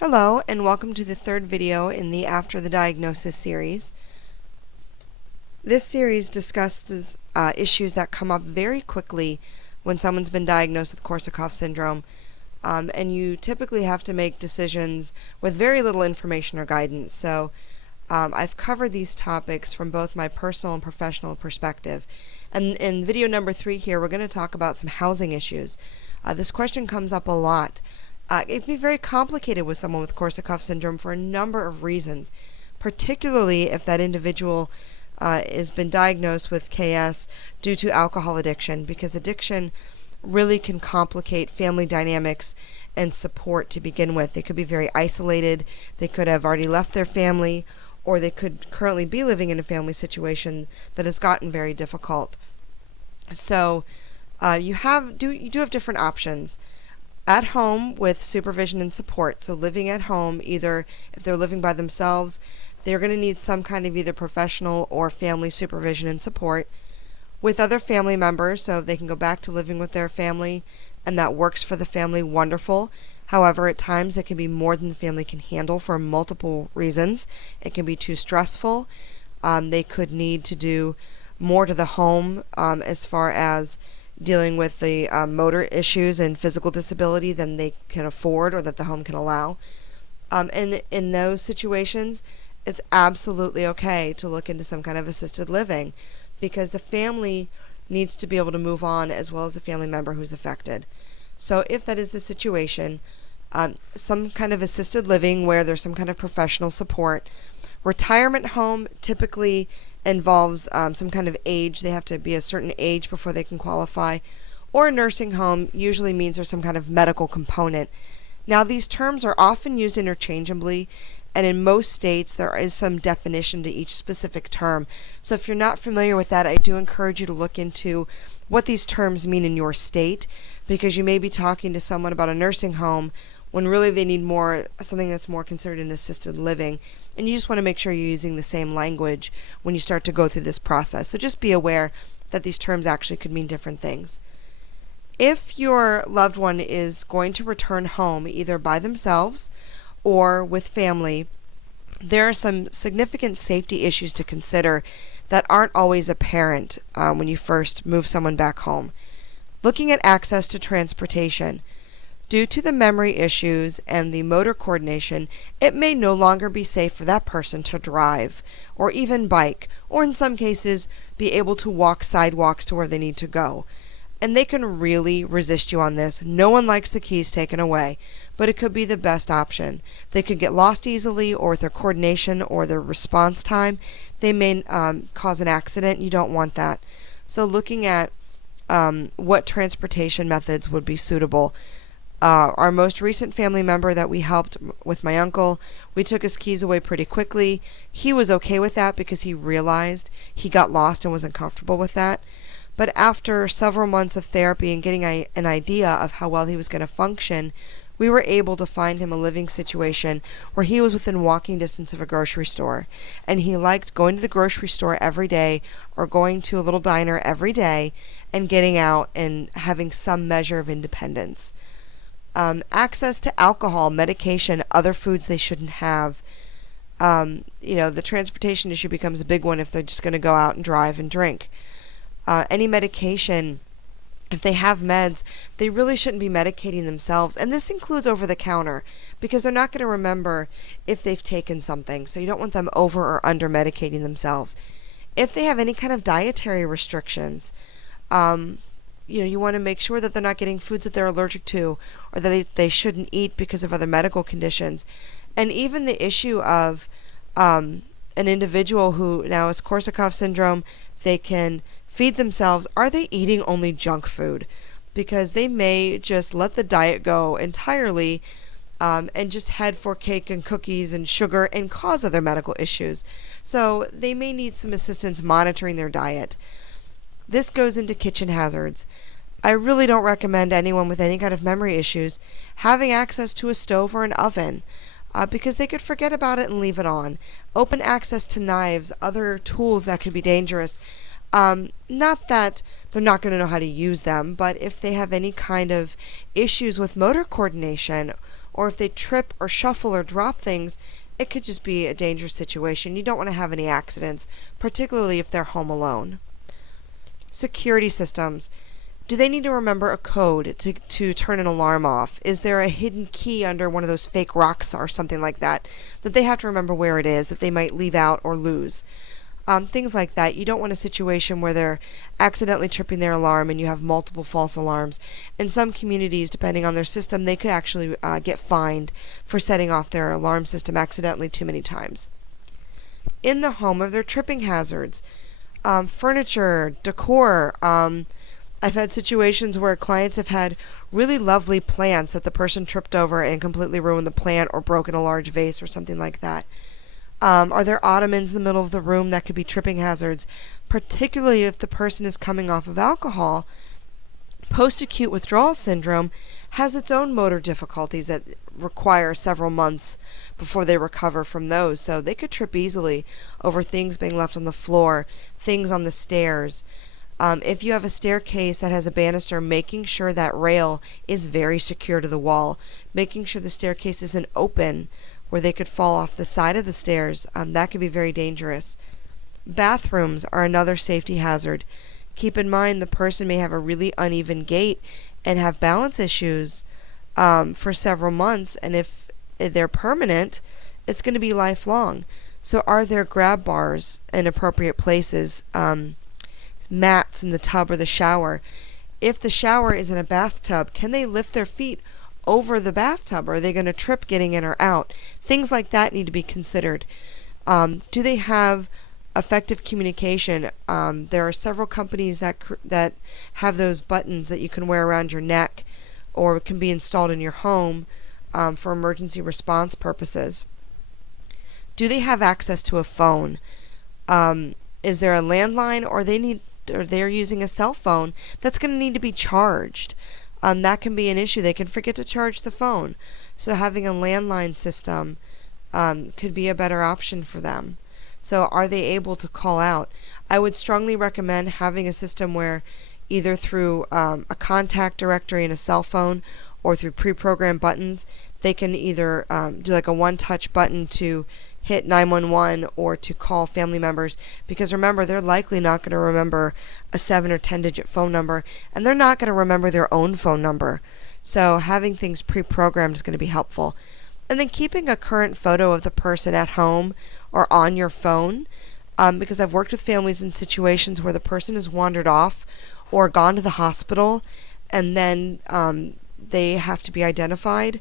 Hello, and welcome to the third video in the After the Diagnosis series. This series discusses issues that come up very quickly when someone's been diagnosed with Korsakoff syndrome, and you typically have to make decisions with very little information or guidance. So I've covered these topics from both my personal and professional perspective. And in video number 3 here, we're going to talk about some housing issues. This question comes up a lot. It can be very complicated with someone with Korsakoff syndrome for a number of reasons, particularly if that individual has been diagnosed with KS due to alcohol addiction, because addiction really can complicate family dynamics and support to begin with. They could be very isolated, they could have already left their family, or they could currently be living in a family situation that has gotten very difficult. So you do have different options. At home with supervision and support. So living at home, either if they're living by themselves, they're going to need some kind of either professional or family supervision and support. With other family members, so if they can go back to living with their family and that works for the family, wonderful. However, at times it can be more than the family can handle for multiple reasons. It can be too stressful. They could need to do more to the home as far as dealing with the motor issues and physical disability than they can afford or that the home can allow. And in those situations, it's absolutely okay to look into some kind of assisted living, because the family needs to be able to move on as well as the family member who's affected. So if that is the situation, some kind of assisted living where there's some kind of professional support. Retirement home typically involves some kind of age. They have to be a certain age before they can qualify. Or a nursing home usually means there's some kind of medical component. Now, these terms are often used interchangeably, and in most states there is some definition to each specific term. So if you're not familiar with that, I do encourage you to look into what these terms mean in your state, because you may be talking to someone about a nursing home when really they need something that's more considered an assisted living. And you just want to make sure you're using the same language when you start to go through this process. So just be aware that these terms actually could mean different things. If your loved one is going to return home either by themselves or with family, there are some significant safety issues to consider that aren't always apparent when you first move someone back home. Looking at access to transportation. Due to the memory issues and the motor coordination, it may no longer be safe for that person to drive, or even bike, or in some cases be able to walk sidewalks to where they need to go. And they can really resist you on this. No one likes the keys taken away, but it could be the best option. They could get lost easily, or with their coordination or their response time, they may cause an accident. You don't want that. So looking at what transportation methods would be suitable. Our most recent family member that we helped with, my uncle, we took his keys away pretty quickly. He was okay with that because he realized he got lost and was uncomfortable with that. But after several months of therapy and getting an idea of how well he was going to function, we were able to find him a living situation where he was within walking distance of a grocery store. And he liked going to the grocery store every day or going to a little diner every day and getting out and having some measure of independence. Access to alcohol, medication, other foods they shouldn't have. The transportation issue becomes a big one if they're just going to go out and drive and drink. Any medication, if they have meds, they really shouldn't be medicating themselves. And this includes over the counter, because they're not going to remember if they've taken something. So you don't want them over or under medicating themselves. If they have any kind of dietary restrictions, you want to make sure that they're not getting foods that they're allergic to or that they shouldn't eat because of other medical conditions. And even the issue of an individual who now has Korsakoff syndrome, they can feed themselves. Are they eating only junk food? Because they may just let the diet go entirely and just head for cake and cookies and sugar and cause other medical issues. So they may need some assistance monitoring their diet. This goes into kitchen hazards. I really don't recommend anyone with any kind of memory issues having access to a stove or an oven because they could forget about it and leave it on. Open access to knives, other tools that could be dangerous. Not that they're not going to know how to use them, but if they have any kind of issues with motor coordination or if they trip or shuffle or drop things, it could just be a dangerous situation. You don't want to have any accidents, particularly if they're home alone. Security systems. Do they need to remember a code to turn an alarm off? Is there a hidden key under one of those fake rocks or something like that they have to remember where it is, that they might leave out or lose? Things like that. You don't want a situation where they're accidentally tripping their alarm and you have multiple false alarms. In some communities, depending on their system, they could actually get fined for setting off their alarm system accidentally too many times. In the home, are there tripping hazards? Furniture, decor. I've had situations where clients have had really lovely plants that the person tripped over and completely ruined the plant or broken a large vase or something like that. Are there ottomans in the middle of the room that could be tripping hazards, particularly if the person is coming off of alcohol? Post-acute withdrawal syndrome has its own motor difficulties that require several months before they recover from those, so they could trip easily over things being left on the floor, things on the stairs. If you have a staircase that has a banister, making sure that rail is very secure to the wall, making sure the staircase isn't open where they could fall off the side of the stairs, that could be very dangerous. Bathrooms are another safety hazard. Keep in mind the person may have a really uneven gait and have balance issues for several months, and if they're permanent, it's going to be lifelong. So are there grab bars in appropriate places, mats in the tub or the shower? If the shower is in a bathtub, can they lift their feet over the bathtub? Or are they going to trip getting in or out? Things like that need to be considered. Do they have effective communication? There are several companies that have those buttons that you can wear around your neck or can be installed in your home for emergency response purposes. Do they have access to a phone? Is there a landline, or they're using a cell phone that's going to need to be charged? That can be an issue. They can forget to charge the phone. So having a landline system could be a better option for them. So are they able to call out? I would strongly recommend having a system where either through a contact directory in a cell phone or through pre-programmed buttons, they can either do like a one-touch button to hit 911 or to call family members, because remember, they're likely not going to remember a 7 or 10-digit phone number, and they're not going to remember their own phone number. So having things pre-programmed is going to be helpful. And then keeping a current photo of the person at home or on your phone, because I've worked with families in situations where the person has wandered off or gone to the hospital, and then they have to be identified,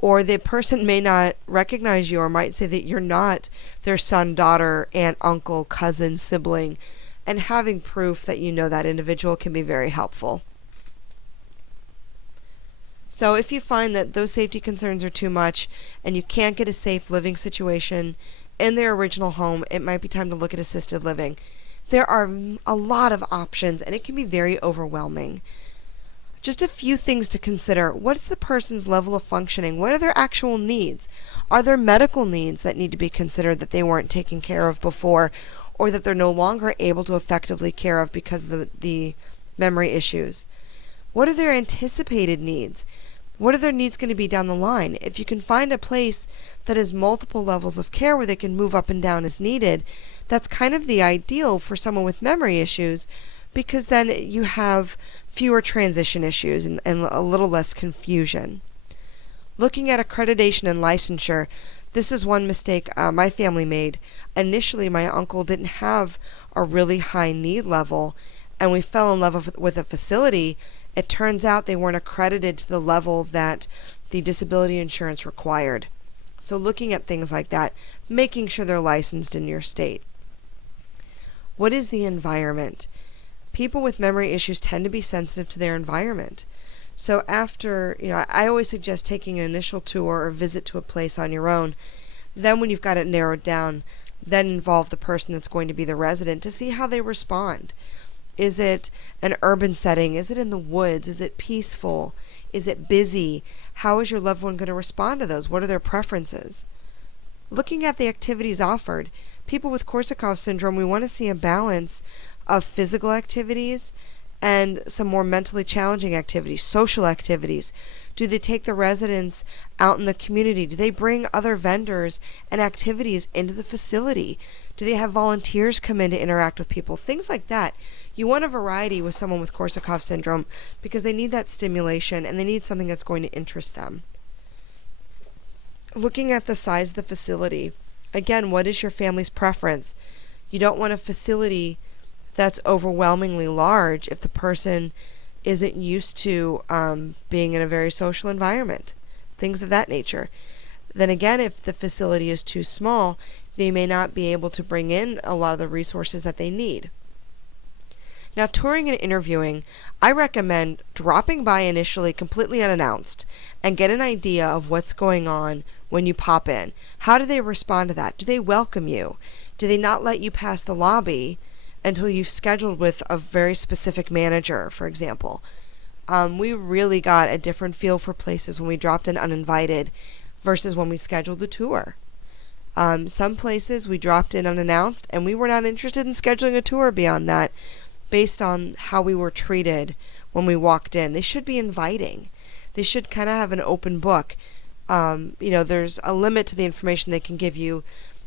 or the person may not recognize you or might say that you're not their son, daughter, aunt, uncle, cousin, sibling, and having proof that you know that individual can be very helpful. So if you find that those safety concerns are too much and you can't get a safe living situation in their original home, it might be time to look at assisted living. There are a lot of options and it can be very overwhelming. Just a few things to consider. What is the person's level of functioning? What are their actual needs? Are there medical needs that need to be considered that they weren't taken care of before, or that they're no longer able to effectively care of because of the memory issues? What are their anticipated needs? What are their needs going to be down the line? If you can find a place that has multiple levels of care where they can move up and down as needed, that's kind of the ideal for someone with memory issues, because then you have fewer transition issues and a little less confusion. Looking at accreditation and licensure, this is one mistake my family made. Initially, my uncle didn't have a really high need level, and we fell in love with a facility. It turns out they weren't accredited to the level that the disability insurance required. So looking at things like that, making sure they're licensed in your state. What is the environment? People with memory issues tend to be sensitive to their environment. So after, I always suggest taking an initial tour or visit to a place on your own. Then when you've got it narrowed down, then involve the person that's going to be the resident to see how they respond. Is it an urban setting? Is it in the woods? Is it peaceful? Is it busy? How is your loved one going to respond to those? What are their preferences? Looking at the activities offered, people with Korsakoff syndrome, we want to see a balance of physical activities and some more mentally challenging activities, social activities. Do they take the residents out in the community? Do they bring other vendors and activities into the facility? Do they have volunteers come in to interact with people? Things like that. You want a variety with someone with Korsakoff syndrome because they need that stimulation and they need something that's going to interest them. Looking at the size of the facility, again, what is your family's preference? You don't want a facility that's overwhelmingly large if the person isn't used to being in a very social environment, things of that nature. Then again, if the facility is too small, they may not be able to bring in a lot of the resources that they need. Now, touring and interviewing, I recommend dropping by initially completely unannounced and get an idea of what's going on when you pop in. How do they respond to that? Do they welcome you? Do they not let you pass the lobby until you've scheduled with a very specific manager, for example? We really got a different feel for places when we dropped in uninvited versus when we scheduled the tour. Some places we dropped in unannounced and we were not interested in scheduling a tour beyond that based on how we were treated when we walked in. They should be inviting. They should kind of have an open book. There's a limit to the information they can give you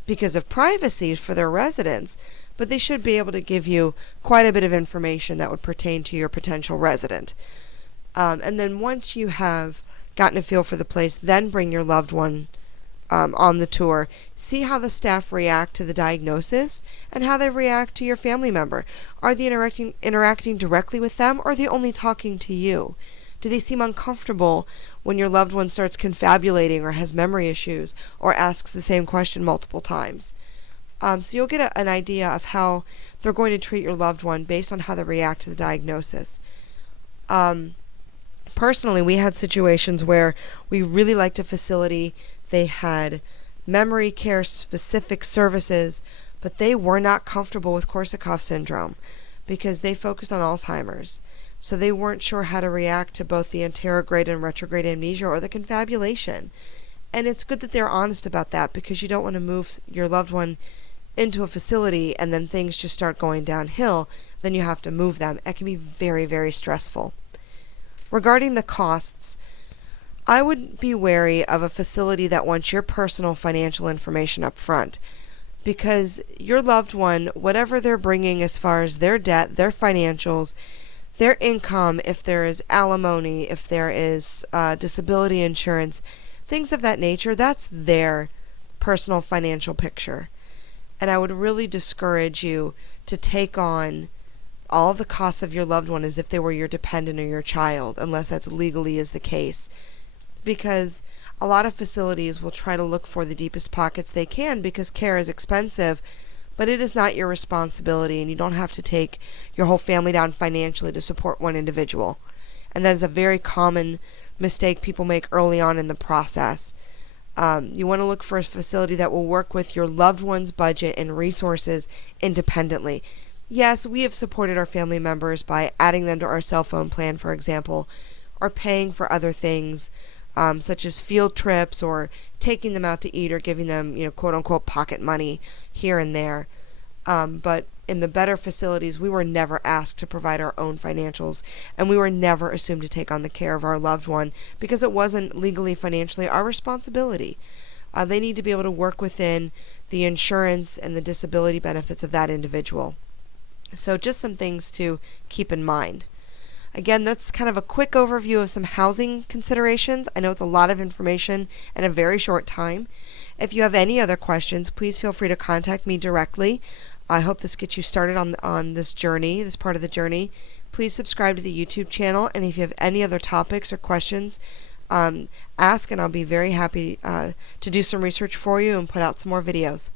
because of privacy for their residents, but they should be able to give you quite a bit of information that would pertain to your potential resident. And then once you have gotten a feel for the place, then bring your loved one on the tour. See how the staff react to the diagnosis and how they react to your family member. Are they interacting directly with them, or are they only talking to you? Do they seem uncomfortable when your loved one starts confabulating or has memory issues or asks the same question multiple times? So you'll get an idea of how they're going to treat your loved one based on how they react to the diagnosis. Personally, we had situations where we really liked a facility. They had memory care specific services, but they were not comfortable with Korsakoff syndrome because they focused on Alzheimer's. So they weren't sure how to react to both the anterograde and retrograde amnesia or the confabulation. And it's good that they're honest about that because you don't want to move your loved one into a facility and then things just start going downhill. Then you have to move them. It can be very, very stressful. Regarding the costs, I would be wary of a facility that wants your personal financial information up front, because your loved one, whatever they're bringing as far as their debt, their financials, their income, if there is alimony, if there is disability insurance, things of that nature, that's their personal financial picture. And I would really discourage you to take on all of the costs of your loved one as if they were your dependent or your child, unless that's legally is the case. Because a lot of facilities will try to look for the deepest pockets they can because care is expensive, but it is not your responsibility, and you don't have to take your whole family down financially to support one individual. And that is a very common mistake people make early on in the process. You want to look for a facility that will work with your loved one's budget and resources independently. Yes, we have supported our family members by adding them to our cell phone plan, for example, or paying for other things, such as field trips or taking them out to eat or giving them, quote-unquote pocket money here and there. But in the better facilities, we were never asked to provide our own financials, and we were never assumed to take on the care of our loved one because it wasn't legally, financially our responsibility. They need to be able to work within the insurance and the disability benefits of that individual. So just some things to keep in mind. Again, that's kind of a quick overview of some housing considerations. I know it's a lot of information in a very short time. If you have any other questions, please feel free to contact me directly. I hope this gets you started on this journey, this part of the journey. Please subscribe to the YouTube channel, and if you have any other topics or questions, ask, and I'll be very happy to do some research for you and put out some more videos.